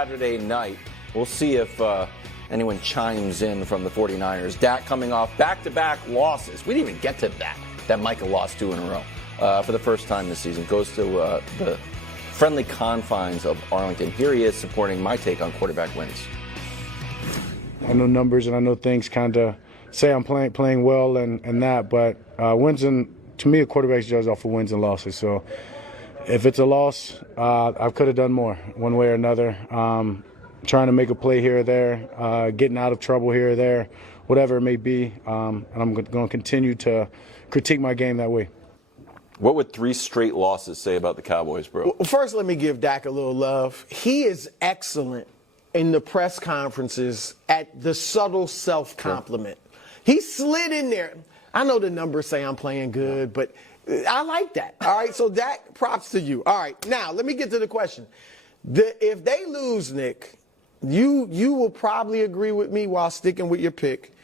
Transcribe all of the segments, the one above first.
Saturday night. We'll see if anyone chimes in from the 49ers. Dak coming off back-to-back losses. We didn't even get to that Micah lost 2 in a row for the first time this season. Goes to the friendly confines of Arlington. Here he is supporting my take on quarterback wins. I know numbers and I know things kind of say I'm playing well and that, but wins and to me a quarterback's judged off of wins and losses. So if it's a loss, I could have done more one way or another. Trying to make a play here or there, getting out of trouble here or there, whatever it may be. And I'm going to continue to critique my game that way. What would 3 straight losses say about the Cowboys, bro? Well, first, let me give Dak a little love. He is excellent in the press conferences at the subtle self-compliment. Sure. He slid in there. I know the numbers say I'm playing good, but I like that. All right, so Dak, props to you. All right, now let me get to the question. If they lose, Nick, you will probably agree with me while sticking with your pick.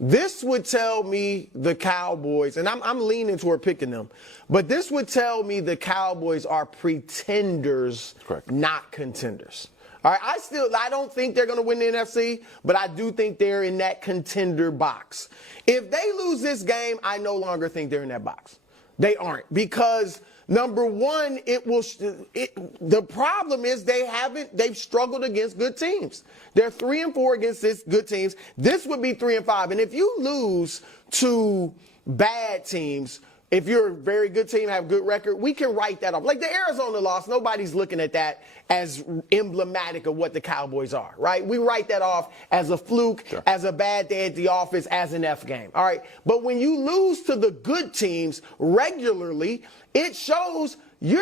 This would tell me the Cowboys, and I'm leaning toward picking them, but this would tell me the Cowboys are pretenders, correct, not contenders. All right, I don't think they're going to win the NFC, but I do think they're in that contender box. If they lose this game, I no longer think they're in that box. They aren't, because number one, the problem is they've struggled against good teams. They're 3-4 against good teams. This would be 3-5. And if you lose to bad teams, if you're a very good team, have a good record, we can write that off. Like the Arizona loss, nobody's looking at that as emblematic of what the Cowboys are, right? We write that off as a fluke, sure, as a bad day at the office, as an F game, all right? But when you lose to the good teams regularly, it shows you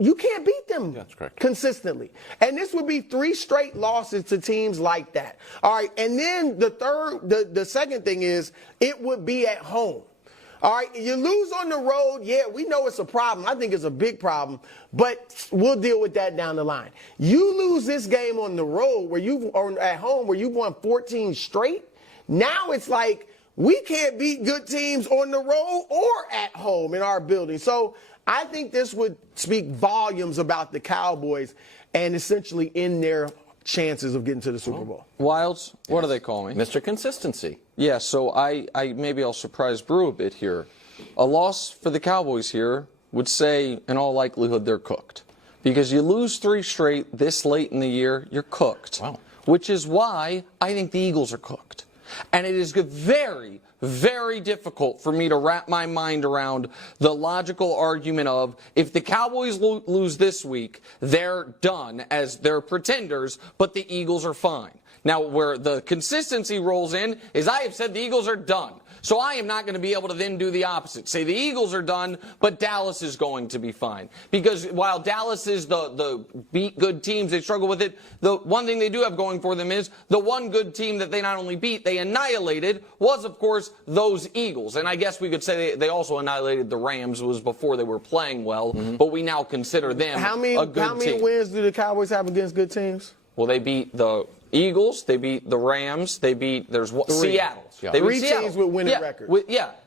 can't beat them. That's correct, consistently. And this would be 3 straight losses to teams like that. All right, and then the second thing is it would be at home. All right, you lose on the road, yeah, we know it's a problem. I think it's a big problem, but we'll deal with that down the line. You lose this game on the road or at home where you've won 14 straight, now it's like we can't beat good teams on the road or at home in our building. So I think this would speak volumes about the Cowboys and essentially in their chances of getting to the Super Bowl. Wilds, what do they call me? Mr. Consistency. Yeah, so maybe I'll surprise Brew a bit here. A loss for the Cowboys here would say, in all likelihood, they're cooked. Because you lose 3 straight this late in the year, you're cooked. Wow. Which is why I think the Eagles are cooked. And it is very, very difficult for me to wrap my mind around the logical argument of if the Cowboys lose this week, they're done as they're pretenders, but the Eagles are fine. Now, where the consistency rolls in is I have said the Eagles are done. So I am not going to be able to then do the opposite. Say the Eagles are done, but Dallas is going to be fine. Because while Dallas is the beat good teams, they struggle with it, the one thing they do have going for them is the one good team that they not only beat, they annihilated was, of course, those Eagles. And I guess we could say they also annihilated the Rams. It was before they were playing well, but we now consider them a good team. How many wins do the Cowboys have against good teams? Well, they beat the Eagles, they beat the Rams, there's Seattle. Yeah. 3 teams with winning records.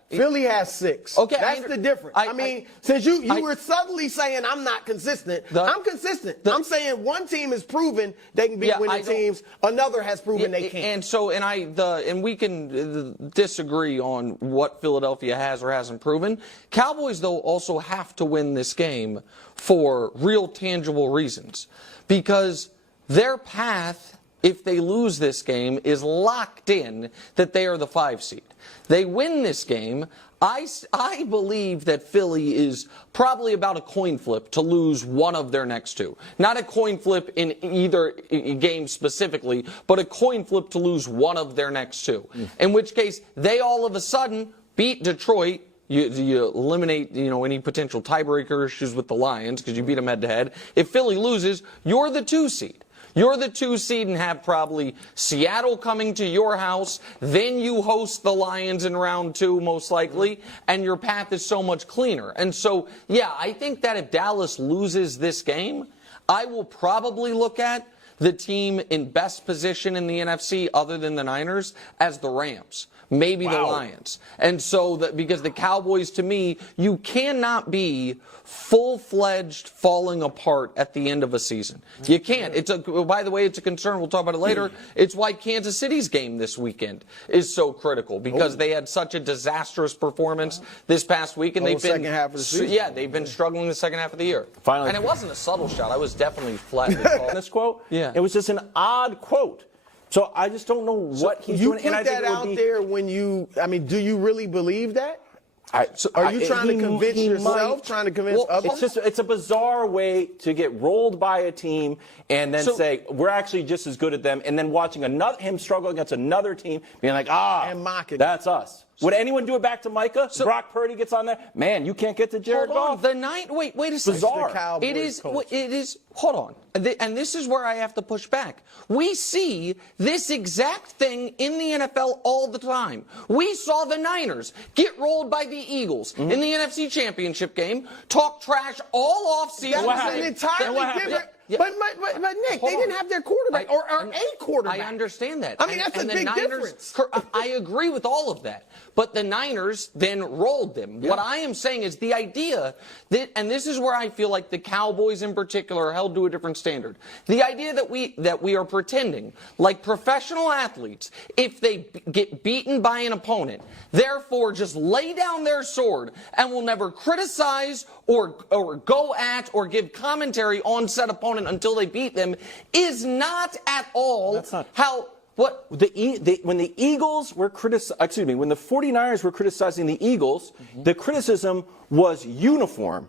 Philly has 6. Okay, that's the difference. I mean, since you were suddenly saying I'm not consistent, I'm consistent. I'm saying one team has proven they can beat winning teams, another has proven they can't. And we can disagree on what Philadelphia has or hasn't proven. Cowboys, though, also have to win this game for real tangible reasons, because their path, if they lose this game, is locked in that they are the 5 seed. They win this game. I believe that Philly is probably about a coin flip to lose one of their next 2. Not a coin flip in either game specifically, but a coin flip to lose one of their next 2. In which case, they all of a sudden beat Detroit. You eliminate, any potential tiebreaker issues with the Lions because you beat them head-to-head. If Philly loses, you're the 2 seed. You're the 2 seed and have probably Seattle coming to your house. Then you host the Lions in round 2, most likely, and your path is so much cleaner. And so, yeah, I think that if Dallas loses this game, I will probably look at the team in best position in the NFC other than the Niners as the Rams. Maybe the Lions. And so, because the Cowboys, to me, you cannot be full-fledged falling apart at the end of a season. You can't. By the way, it's a concern. We'll talk about it later. It's why Kansas City's game this weekend is so critical, because they had such a disastrous performance this past week, and they've been second half of the season. Yeah, they've been struggling the second half of the year. Finally, and it wasn't a subtle shot. I was definitely flatly called. This quote, Yeah. It was just an odd quote. So I just don't know what he's You doing. put that out there when you, I mean, do you really believe that? Are you trying to convince yourself, trying to convince others? It's a bizarre way to get rolled by a team and then say, we're actually just as good at them, and then watching him struggle against another team, being like, and mocking. That's us. Would anyone do it back to Micah? Brock Purdy gets on there. Man, you can't get to Jared Goff. Wait a second. Bizarre. It is, hold on. And this is where I have to push back. We see this exact thing in the NFL all the time. We saw the Niners get rolled by the Eagles in the NFC Championship game, talk trash all offseason. That was an entirely different. Yeah. But Nick, they didn't have their quarterback or a quarterback. I understand that. I mean, that's a big difference. I agree with all of that. But the Niners then rolled them. Yeah. What I am saying is the idea that, and this is where I feel like the Cowboys in particular are held to a different standard. The idea that we are pretending, like professional athletes, if they get beaten by an opponent, therefore just lay down their sword and will never criticize or go at or give commentary on said opponent until they beat them, is not at all how. What when the Eagles were when the 49ers were criticizing the Eagles, the criticism was uniform.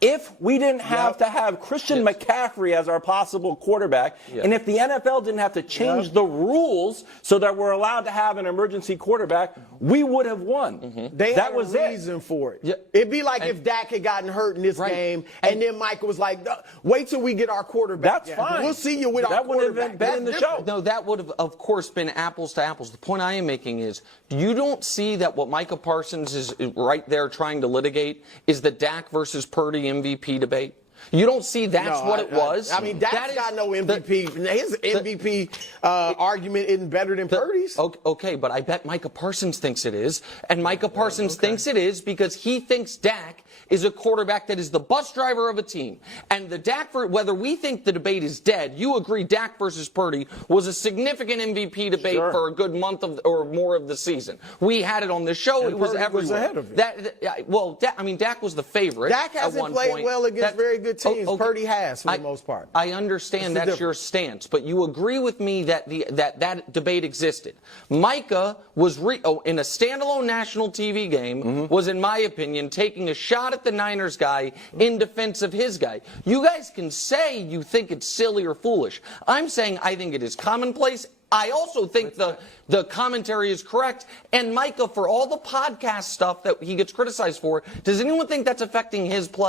If we didn't have to have Christian McCaffrey as our possible quarterback, and if the NFL didn't have to change the rules so that we're allowed to have an emergency quarterback, we would have won. They that had was a reason for it. Yeah. It'd be like if Dak had gotten hurt in this game, and then Michael was like, wait till we get our quarterback. That's fine. We'll see you with our quarterback. That would have been in the show. No, that would have, of course, been apples to apples. The point I am making is you don't see that what Micah Parsons is right there trying to litigate is the Dak versus Purdy MVP debate. You don't see that's what it was. I mean, Dak's got no MVP. His MVP argument isn't better than Purdy's. Okay, but I bet Micah Parsons thinks it is. And Micah Parsons thinks it is because he thinks Dak is a quarterback that is the bus driver of a team. And the Dak, whether we think the debate is dead, you agree Dak versus Purdy was a significant MVP debate for a good month or more of the season. We had it on the show. And it was Purdy everywhere. was ahead of it. Dak was the favorite. Dak hasn't played well against very good teams. Okay. Purdy has, for the most part. I understand that's your stance, but you agree with me that that debate existed. Micah was in a standalone national TV game was, in my opinion, taking a shot at the Niners guy in defense of his guy. You guys can say you think it's silly or foolish. I'm saying I think it is commonplace. I also think the commentary is correct. And Micah, for all the podcast stuff that he gets criticized for, does anyone think that's affecting his play?